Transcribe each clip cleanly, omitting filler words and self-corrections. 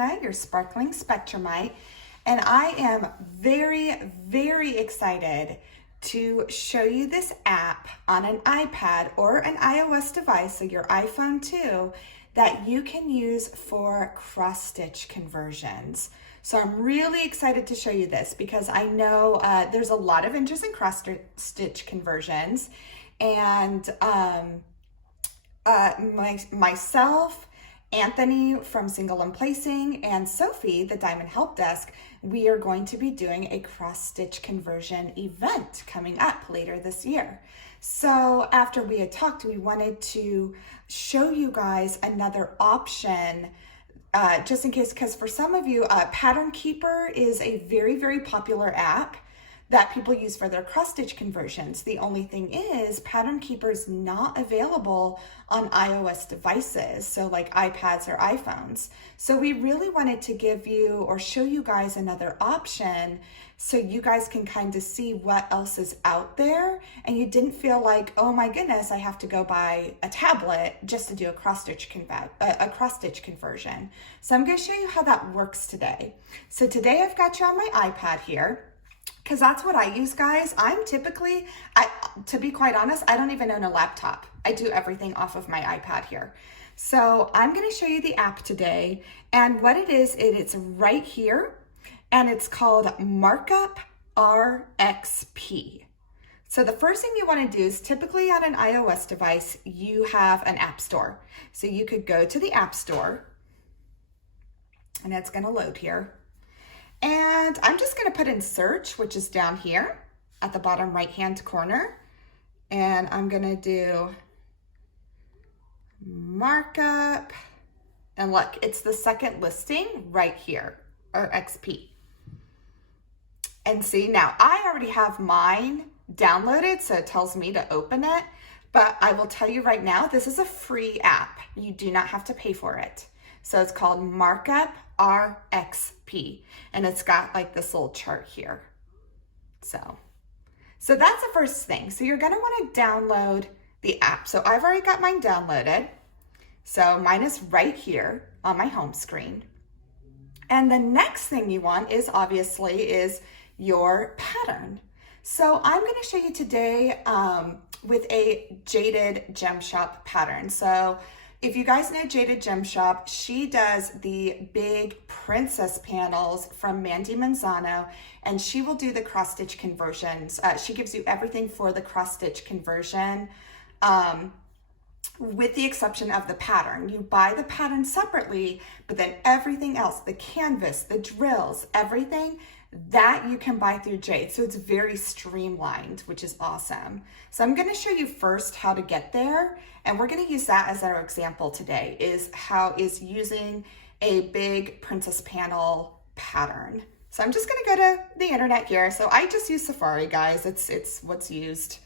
Hannah, your sparkling Spectrumite, and I am very, very excited to show you this app on an iPad or an iOS device, so your iPhone too, that you can use for cross-stitch conversions. So I'm really excited to show you this because I know there's a lot of interest in cross-stitch conversions, and myself, Anthony from Single and Placing, and Sophie, the Diamond Help Desk, we are going to be doing a cross-stitch conversion event coming up later this year. So after we had talked, we wanted to show you guys another option just in case, because for some of you, Pattern Keeper is a very, very popular app that people use for their cross-stitch conversions. The only thing is Pattern Keeper is not available on iOS devices, so like iPads or iPhones. So we really wanted to give you or show you guys another option so you guys can kind of see what else is out there and you didn't feel like, oh my goodness, I have to go buy a tablet just to do a cross-stitch conversion. So I'm gonna show you how that works today. So today I've got you on my iPad here, because that's what I use, guys. I'm typically, to be quite honest, I don't even own a laptop. I do everything off of my iPad here. So I'm gonna show you the app today, and what it is, it's right here, and it's called Markup Rxp. So the first thing you wanna do is typically on an iOS device, you have an app store. So you could go to the app store, and it's gonna load here. And I'm just gonna put in search, which is down here at the bottom right-hand corner. And I'm gonna do Markup. And look, it's the second listing right here, or XP. And see, now I already have mine downloaded, so it tells me to open it. But I will tell you right now, this is a free app. You do not have to pay for it. So it's called Markup Rxp, and it's got like this little chart here. So that's the first thing. So you're gonna wanna download the app. So I've already got mine downloaded. So mine is right here on my home screen. And the next thing you want is obviously your pattern. So I'm gonna show you today with a Jaded Gem Shop pattern. So if you guys know Jaded Gem Shop, she does the big princess panels from Mandy Manzano, and she will do the cross-stitch conversions. She gives you everything for the cross-stitch conversion, with the exception of the pattern. You buy the pattern separately, but then everything else, the canvas, the drills, everything, that you can buy through Jade. So it's very streamlined, which is awesome. So I'm gonna show you first how to get there, and we're gonna use that as our example today, is using a big princess panel pattern. So I'm just gonna go to the internet here. So I just use Safari, guys. It's what's used.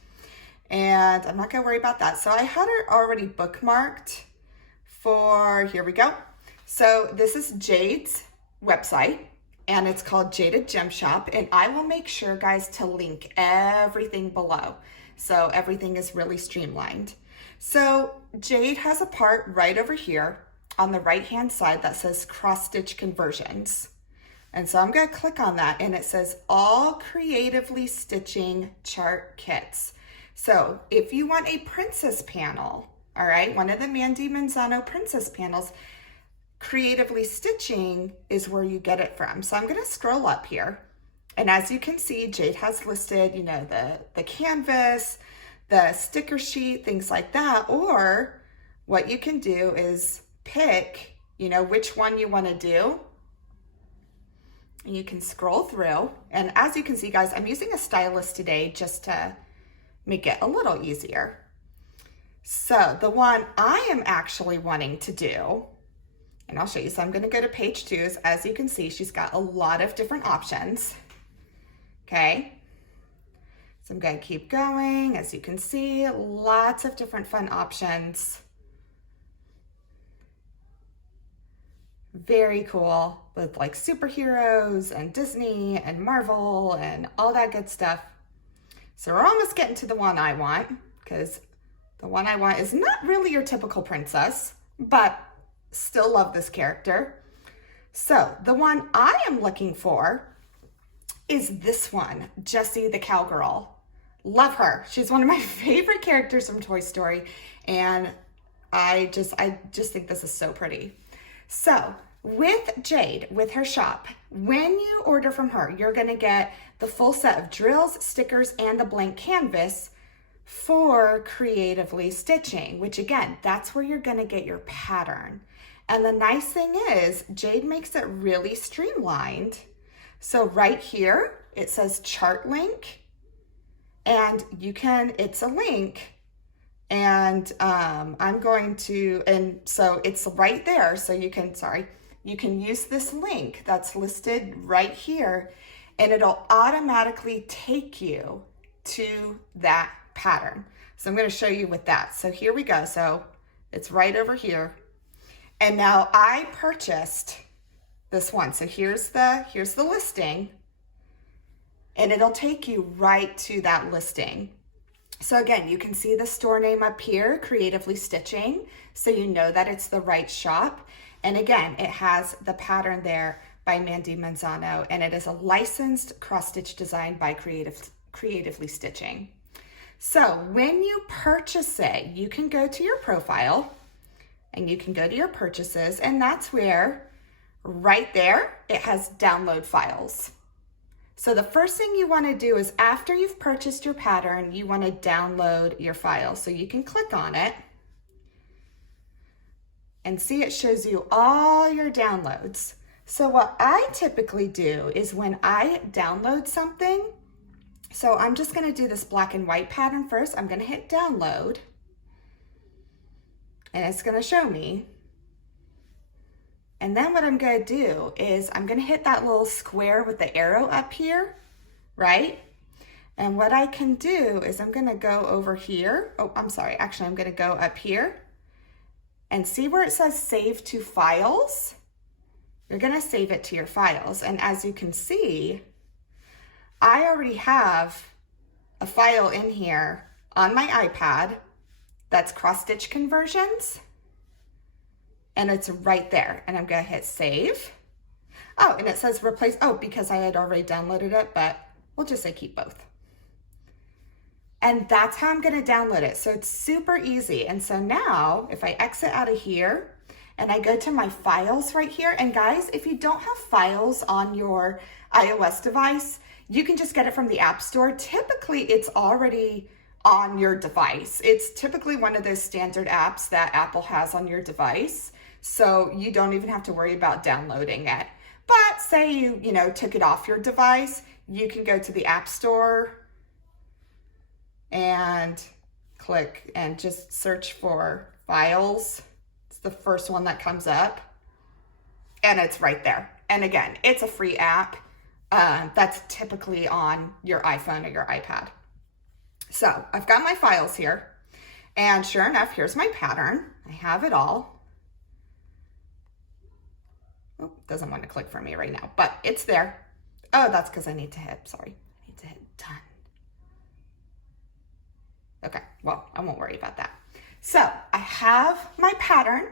And I'm not gonna worry about that. So I had it already bookmarked for, here we go. So this is Jade's website, and it's called Jaded Gem Shop, and I will make sure, guys, to link everything below. So everything is really streamlined. So Jade has a part right over here on the right-hand side that says cross-stitch conversions. And so I'm gonna click on that, and it says all creatively stitching chart kits. So if you want a princess panel, all right, one of the Mandy Manzano princess panels, creatively stitching is where you get it from. So I'm gonna scroll up here. And as you can see, Jade has listed, you know, the canvas, the sticker sheet, things like that. Or what you can do is pick, you know, which one you wanna do. And you can scroll through. And as you can see, guys, I'm using a stylus today just to make it a little easier. So the one I am actually wanting to do, and I'll show you. So I'm gonna go to page 2. As you can see, she's got a lot of different options, okay? So I'm gonna keep going. As you can see, lots of different fun options. Very cool, with like superheroes and Disney and Marvel and all that good stuff. So we're almost getting to the one I want, because the one I want is not really your typical princess, but still love this character. So the one I am looking for is this one, Jessie the Cowgirl. Love her. She's one of my favorite characters from Toy Story, and I just think this is so pretty. So with Jade, with her shop, when you order from her, you're gonna get the full set of drills, stickers, and the blank canvas for creatively stitching, which again, that's where you're gonna get your pattern. And the nice thing is, Jade makes it really streamlined. So right here, it says chart link, and it's a link, and and so it's right there. So you can use this link that's listed right here, and it'll automatically take you to that pattern. So I'm going to show you with that. So here we go. So it's right over here. And now I purchased this one. So here's the listing, and it'll take you right to that listing. So again, you can see the store name up here, Creatively Stitching, so you know that it's the right shop. And again, it has the pattern there by Mandy Manzano, and it is a licensed cross-stitch design by Creatively Stitching. So when you purchase it, you can go to your profile, and you can go to your purchases, and that's where, right there, it has download files. So the first thing you want to do is, after you've purchased your pattern, you want to download your file. So you can click on it and see it shows you all your downloads. So what I typically do is, when I download something, so I'm just going to do this black and white pattern first. I'm going to hit download, and it's going to show me. And then what I'm going to do is I'm going to hit that little square with the arrow up here, right? And what I can do is I'm going to go over here. Oh, I'm sorry. Actually, I'm going to go up here and see where it says save to files. You're going to save it to your files. And as you can see, I already have a file in here on my iPad that's cross-stitch conversions. And it's right there, and I'm gonna hit save. Oh, and it says replace, because I had already downloaded it, but we'll just say keep both. And that's how I'm gonna download it. So it's super easy. And so now, if I exit out of here, and I go to my files right here, and guys, if you don't have files on your iOS device, you can just get it from the App Store. Typically, it's already on your device. It's typically one of those standard apps that Apple has on your device. So you don't even have to worry about downloading it. But say you took it off your device, you can go to the App Store and click and just search for files. It's the first one that comes up, and it's right there. And again, it's a free app that's typically on your iPhone or your iPad. So I've got my files here, and sure enough, here's my pattern. I have it all. Oh, doesn't want to click for me right now, but it's there. Oh, that's because I need to hit done. Okay, well, I won't worry about that. So I have my pattern,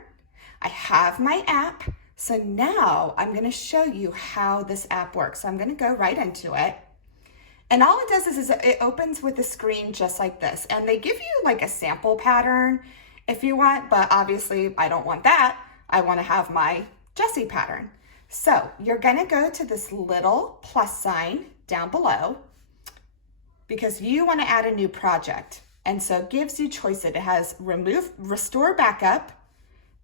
I have my app. So now I'm going to show you how this app works. So I'm going to go right into it. And all it does is it opens with a screen just like this. And they give you like a sample pattern if you want, but obviously I don't want that. I want to have my Jessie pattern. So you're going to go to this little plus sign down below because you want to add a new project. And so it gives you choices. It has restore backup,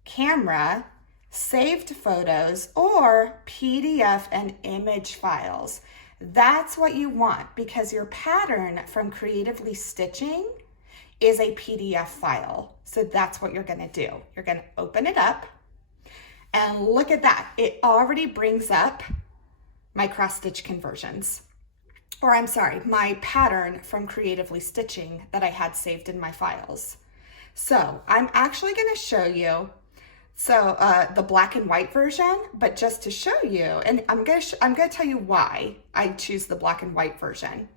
camera, saved photos, or PDF and image files. That's what you want because your pattern from Creatively Stitching is a PDF file. So that's what you're going to do. You're going to open it up, and look at that. It already brings up my cross-stitch conversions. Or I'm sorry, my pattern from Creatively Stitching that I had saved in my files. So I'm actually going to show you the black and white version, but just to show you, and I'm going to tell you why I choose the black and white version.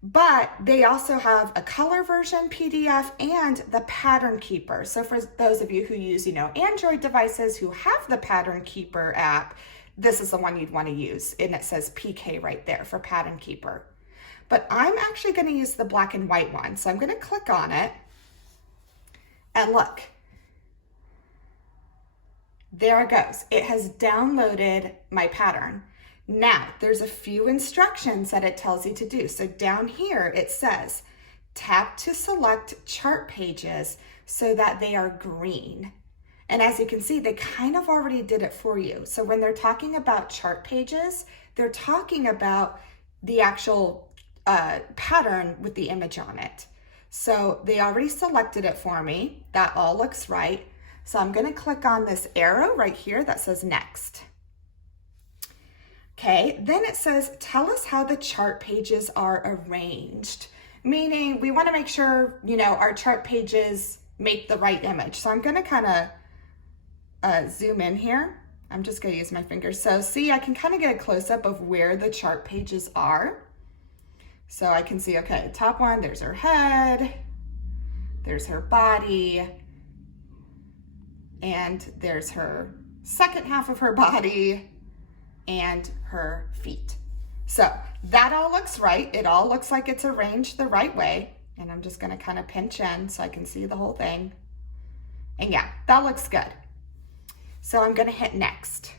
But they also have a color version PDF and the Pattern Keeper. So for those of you who use, Android devices who have the Pattern Keeper app, this is the one you'd want to use. And it says PK right there for Pattern Keeper. But I'm actually going to use the black and white one. So I'm going to click on it and look. There it goes. It has downloaded my pattern. Now, there's a few instructions that it tells you to do. So down here it says, tap to select chart pages so that they are green. And as you can see, they kind of already did it for you. So when they're talking about chart pages, they're talking about the actual pattern with the image on it. So they already selected it for me. That all looks right. So I'm going to click on this arrow right here that says next. Okay, then it says, tell us how the chart pages are arranged. Meaning we want to make sure, you know, our chart pages make the right image. So I'm going to kind of zoom in here. I'm just going to use my fingers. So see, I can kind of get a close-up of where the chart pages are. So I can see, okay, top one, there's her head, there's her body, and there's her second half of her body and her feet. So that all looks right. It all looks like it's arranged the right way. And I'm just going to kind of pinch in so I can see the whole thing. And yeah, that looks good. So I'm going to hit next.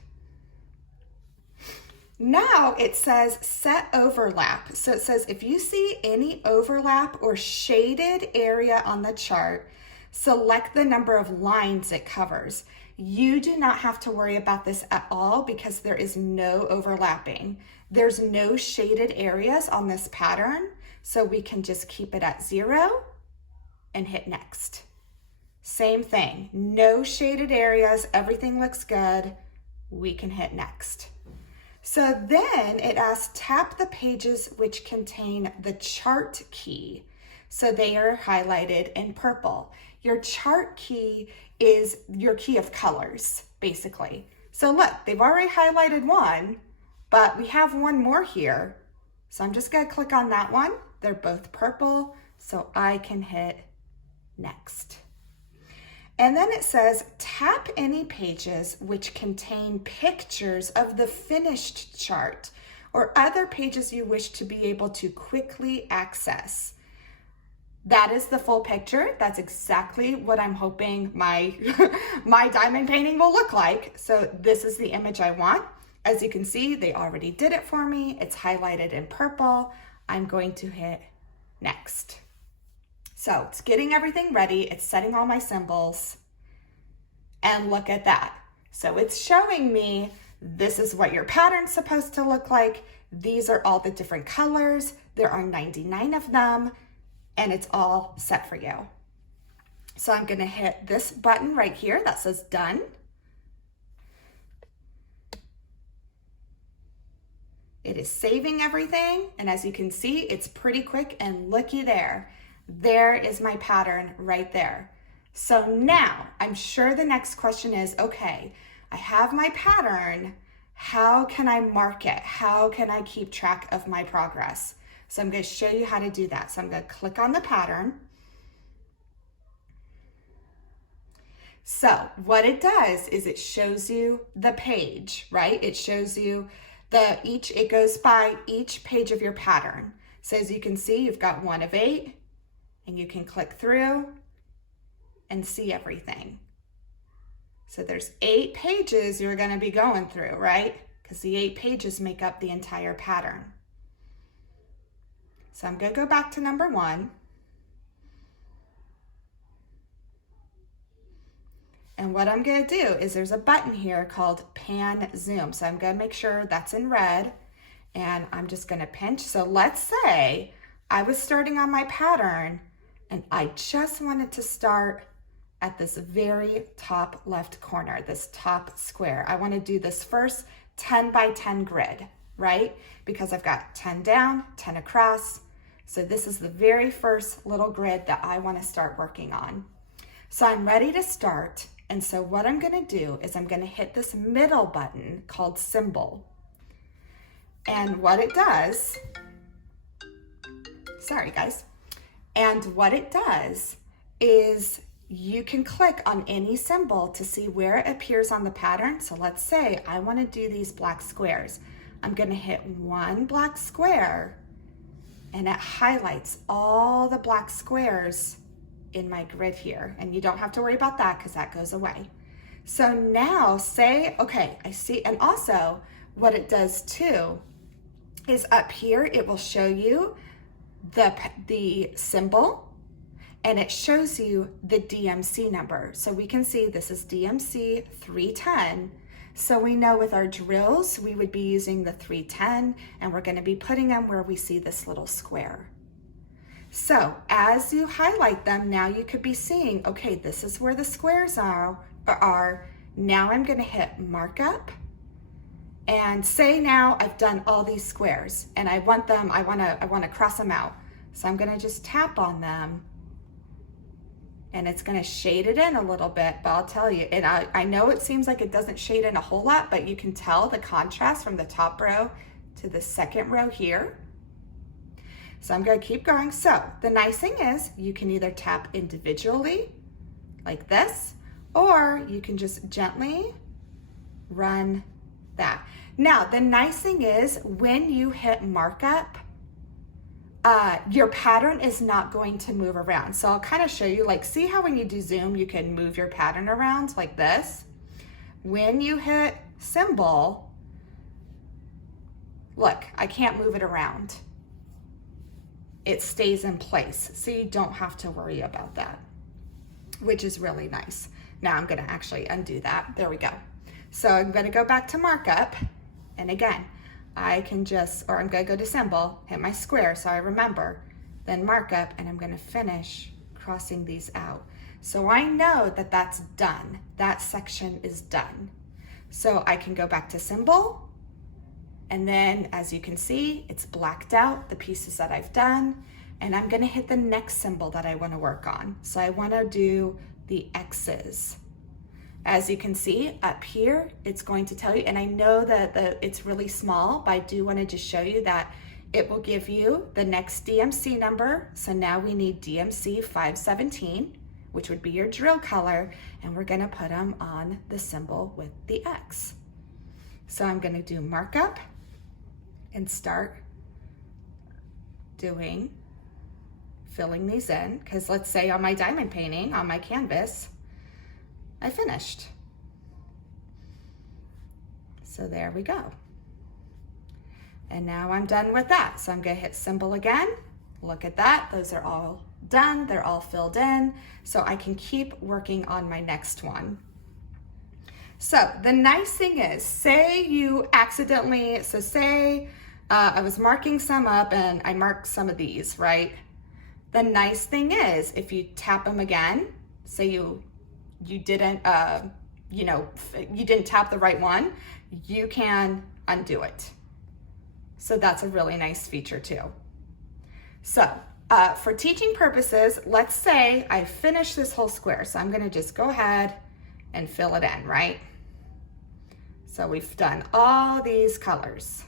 Now it says set overlap. So it says if you see any overlap or shaded area on the chart, select the number of lines it covers. You do not have to worry about this at all because there is no overlapping. There's no shaded areas on this pattern, so we can just keep it at 0 and hit next. Same thing, no shaded areas, everything looks good. We can hit next. So then it asks tap the pages which contain the chart key. So they are highlighted in purple. Your chart key is your key of colors, basically. So look, they've already highlighted one, but we have one more here. So I'm just gonna click on that one. They're both purple, so I can hit next. And then it says, tap any pages which contain pictures of the finished chart or other pages you wish to be able to quickly access. That is the full picture. That's exactly what I'm hoping my, my diamond painting will look like. So this is the image I want. As you can see, they already did it for me. It's highlighted in purple. I'm going to hit next. So it's getting everything ready. It's setting all my symbols. And look at that. So it's showing me this is what your pattern's supposed to look like. These are all the different colors. There are 99 of them. And it's all set for you. So I'm going to hit this button right here that says done. It is saving everything. And as you can see, it's pretty quick and looky there. There is my pattern right there. So now I'm sure the next question is, okay, I have my pattern. How can I mark it? How can I keep track of my progress? So I'm going to show you how to do that. So I'm going to click on the pattern. So what it does is it shows you the page, right? It shows you it goes by each page of your pattern. So as you can see, you've got 1 of 8 and you can click through and see everything. So there's 8 pages you're going to be going through, right? Because the 8 pages make up the entire pattern. So I'm going to go back to number 1. And what I'm going to do is there's a button here called pan zoom. So I'm going to make sure that's in red and I'm just going to pinch. So let's say I was starting on my pattern and I just wanted to start at this very top left corner, this top square. I want to do this first 10 by 10 grid, right? Because I've got 10 down, 10 across. So this is the very first little grid that I want to start working on. So I'm ready to start. And so what I'm going to do is I'm going to hit this middle button called symbol. And what it does, sorry guys, and what it does is you can click on any symbol to see where it appears on the pattern. So let's say I want to do these black squares. I'm going to hit one black square and it highlights all the black squares in my grid here. And you don't have to worry about that because that goes away. So now say, okay, I see. And also what it does too is up here, it will show you the symbol, and it shows you the DMC number. So we can see this is DMC 310. So we know with our drills, we would be using the 310, and we're gonna be putting them where we see this little square. So as you highlight them, now you could be seeing, okay, this is where the squares are. Now I'm gonna hit markup, and say now I've done all these squares and I want to cross them out. So I'm gonna just tap on them, and it's gonna shade it in a little bit, but I'll tell you, and I know it seems like it doesn't shade in a whole lot, but you can tell the contrast from the top row to the second row here. So I'm gonna keep going. So the nice thing is you can either tap individually like this, or you can just gently run that. Now, the nice thing is when you hit markup, your pattern is not going to move around. So I'll kind of show you, like, see how when you do zoom, you can move your pattern around like this? When you hit symbol, look, I can't move it around. It stays in place, so you don't have to worry about that, which is really nice. Now I'm gonna actually undo that. There we go. So I'm gonna go back to markup, and again, I can just, or I'm gonna go to symbol, hit my square so I remember, then markup, and I'm gonna finish crossing these out. So I know that that's done. That section is done. So I can go back to symbol, and then as you can see, it's blacked out, the pieces that I've done, and I'm gonna hit the next symbol that I wanna work on. So I wanna do the X's. As you can see up here, it's going to tell you, and I know that it's really small, but I do want to just show you that it will give you the next DMC number. So now we need DMC 517, which would be your drill color, and we're going to put them on the symbol with the X. So I'm going to do markup and start filling these in, because let's say on my diamond painting, on my canvas, I finished. So there we go. And now I'm done with that. So I'm gonna hit symbol again. Look at that, those are all done. They're all filled in. So I can keep working on my next one. So the nice thing is, say you accidentally, so say I was marking some up and I marked some of these, right? The nice thing is, if you tap them again, say you didn't, you didn't tap the right one, you can undo it. So that's a really nice feature too. So for teaching purposes, let's say I finish this whole square. So I'm gonna just go ahead and fill it in, right? So we've done all these colors.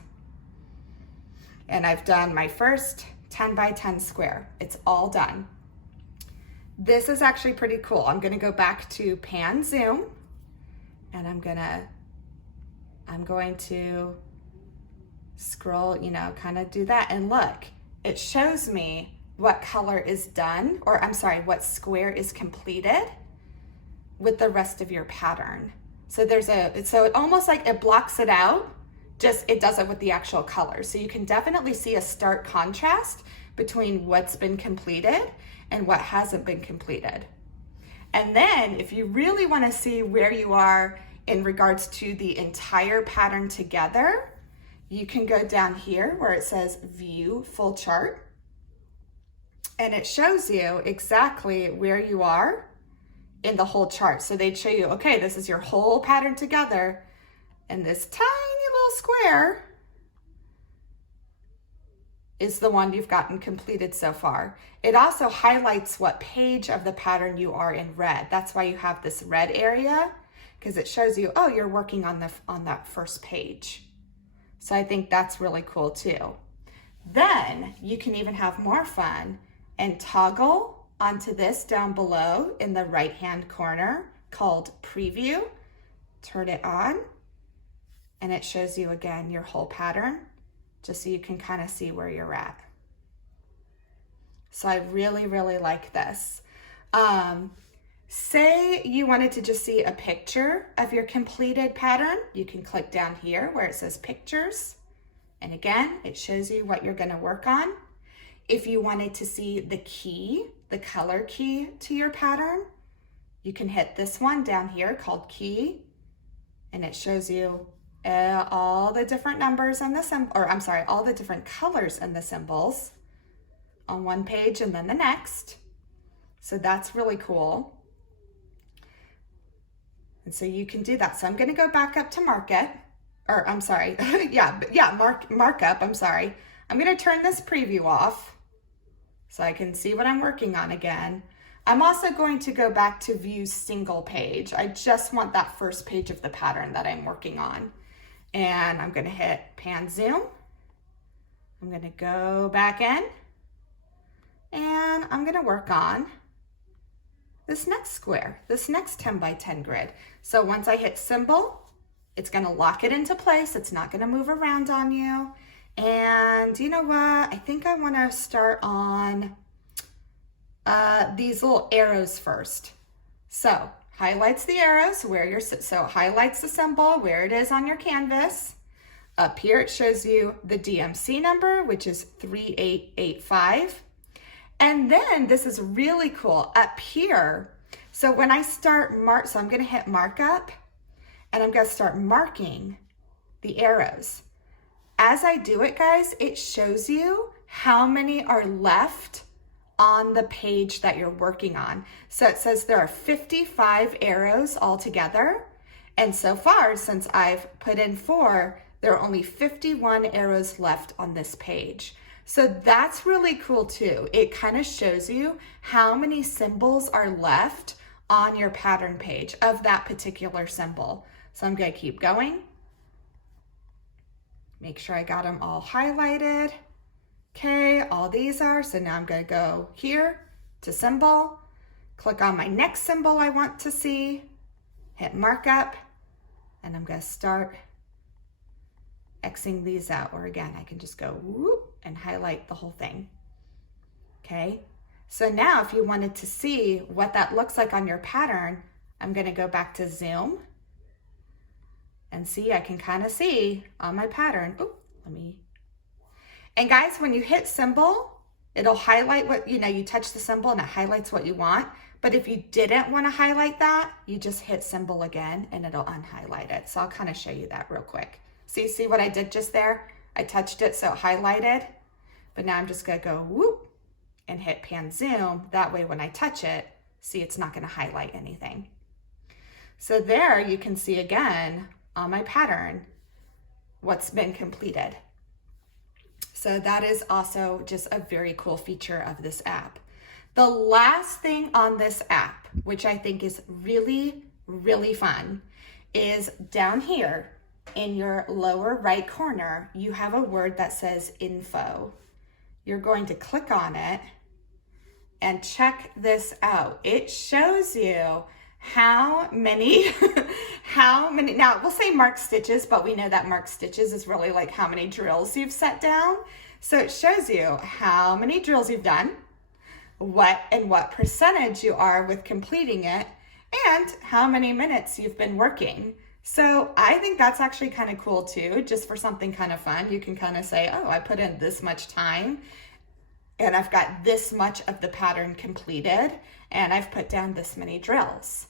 And I've done my first 10 by 10 square. It's all done. This is actually pretty cool. I'm gonna go back to pan zoom, and I'm going to scroll, kind of do that, and look, it shows me what color is done, or I'm sorry, what square is completed with the rest of your pattern. So so it almost like it blocks it out, just it does it with the actual color. So you can definitely see a stark contrast between what's been completed and what hasn't been completed. And then if you really want to see where you are in regards to the entire pattern together, you can go down here where it says view full chart, and it shows you exactly where you are in the whole chart. So they'd show you, okay, this is your whole pattern together, and this tiny little square is the one you've gotten completed so far. It also highlights what page of the pattern you are in red. That's why you have this red area, because it shows you, oh, you're working on that first page. So I think that's really cool too. Then you can even have more fun and toggle onto this down below in the right-hand corner called Preview. Turn it on, and it shows you again your whole pattern, just so you can kind of see where you're at. So I really, really like this. Say you wanted to just see a picture of your completed pattern, you can click down here where it says Pictures. And again, it shows you what you're gonna work on. If you wanted to see the key, the color key to your pattern, you can hit this one down here called Key, and it shows you all the different numbers and all the different colors and the symbols on one page and then the next. So that's really cool. And so you can do that. So I'm going to go back up to Markup. I'm sorry. I'm going to turn this preview off so I can see what I'm working on again. I'm also going to go back to view single page. I just want that first page of the pattern that I'm working on. And I'm going to hit pan zoom. I'm going to go back in and I'm going to work on this next square, this next 10 by 10 grid. So once I hit symbol, it's going to lock it into place. It's not going to move around on you. And you know what? I think I want to start on these little arrows first. So highlights the arrows where highlights the symbol where it is on your canvas. Up here it shows you the DMC number, which is 3885. And then this is really cool up here. So when I start so I'm going to hit Markup and I'm going to start marking the arrows. As I do it, guys, it shows you how many are left on the page that you're working on. So it says there are 55 arrows altogether. And so far, since I've put in 4, there are only 51 arrows left on this page. So that's really cool too. It kind of shows you how many symbols are left on your pattern page of that particular symbol. So I'm going to keep going. Make sure I got them all highlighted. Okay, all these are. So now I'm going to go here to symbol, click on my next symbol I want to see, hit Markup, and I'm going to start Xing these out. Or again, I can just go whoop and highlight the whole thing. Okay, so now if you wanted to see what that looks like on your pattern, I'm going to go back to zoom and see, I can kind of see on my pattern. And guys, when you hit symbol, it'll highlight what, you touch the symbol and it highlights what you want. But if you didn't want to highlight that, you just hit symbol again and it'll unhighlight it. So I'll kind of show you that real quick. See what I did just there? I touched it so it highlighted, but now I'm just going to go whoop and hit pan zoom. That way when I touch it, see, it's not going to highlight anything. So there you can see again on my pattern what's been completed. So that is also just a very cool feature of this app. The last thing on this app, which I think is really, really fun, is down here in your lower right corner, you have a word that says info. You're going to click on it and check this out. It shows you how many, now we'll say marked stitches, but we know that marked stitches is really like how many drills you've set down. So it shows you how many drills you've done, what percentage you are with completing it, and how many minutes you've been working. So I think that's actually kind of cool too, just for something kind of fun. You can kind of say, oh, I put in this much time and I've got this much of the pattern completed and I've put down this many drills.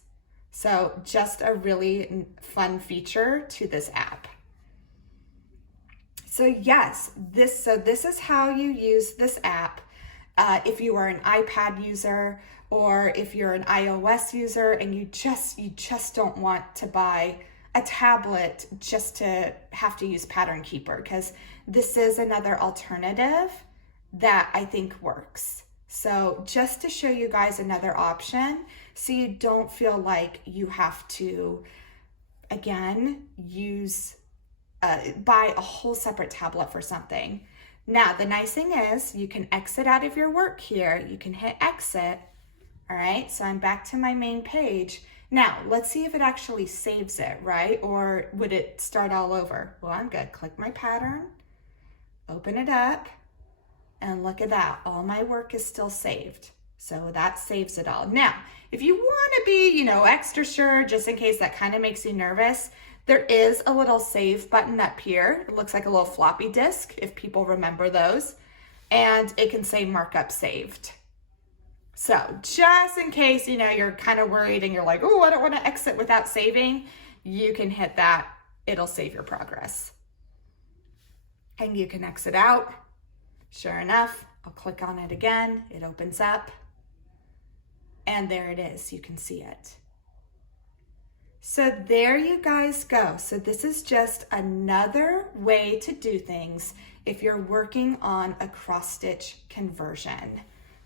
So just a really fun feature to this app. So yes, this is how you use this app. If you are an iPad user or if you're an iOS user and you just don't want to buy a tablet just to have to use Pattern Keeper, because this is another alternative that I think works. So just to show you guys another option so you don't feel like you have to, again, buy a whole separate tablet for something. Now, the nice thing is you can exit out of your work here. You can hit exit All right, so I'm back to my main page. Now, let's see if it actually saves it, right? Or would it start all over? Well, I'm good. Click my pattern, open it up, and look at that. All my work is still saved. So that saves it all. Now, if you want to be, extra sure, just in case that kind of makes you nervous, there is a little save button up here. It looks like a little floppy disk, if people remember those. And it can say markup saved. So just in case, you're kind of worried and you're like, oh, I don't want to exit without saving, you can hit that. It'll save your progress. And you can exit out. Sure enough, I'll click on it again. It opens up. And there it is. You can see it. So there you guys go. So this is just another way to do things if you're working on a cross stitch conversion.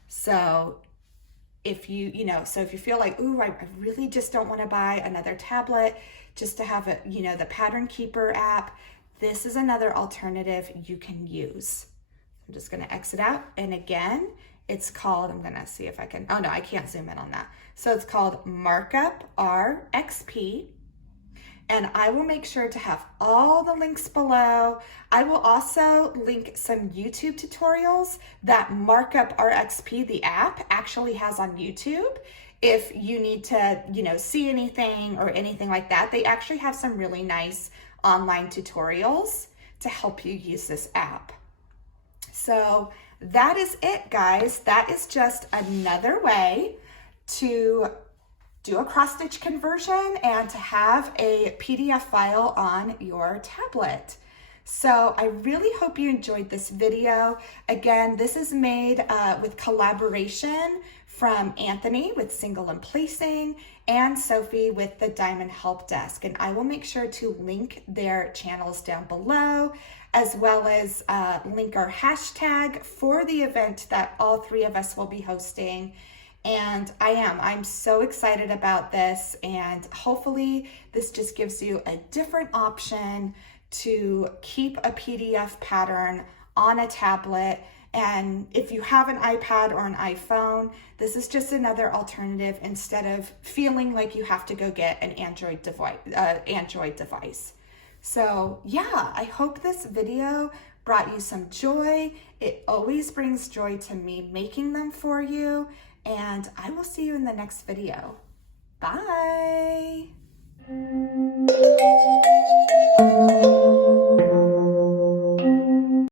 So if you feel like, ooh, I really just don't want to buy another tablet just to have it, the Pattern Keeper app, this is another alternative you can use. I'm just going to exit out. And again, it's called, I'm going to see if I can, oh no, I can't zoom in on that. So it's called Markup R-XP. And I will make sure to have all the links below. I will also link some YouTube tutorials that Markup R-XP, the app, actually has on YouTube. If you need to, see anything or anything like that, they actually have some really nice online tutorials to help you use this app. So that is it, guys. That is just another way to do a cross stitch conversion and to have a PDF file on your tablet. So I really hope you enjoyed this video. Again, this is made with collaboration from Anthony with Single and Placing and Sophie with the Diamond Help Desk. And I will make sure to link their channels down below, as well as link our hashtag for the event that all three of us will be hosting. And I'm so excited about this, and hopefully this just gives you a different option to keep a PDF pattern on a tablet. And if you have an iPad or an iPhone, this is just another alternative instead of feeling like you have to go get an Android device. So yeah, I hope this video brought you some joy. It always brings joy to me making them for you. And I will see you in the next video. Bye.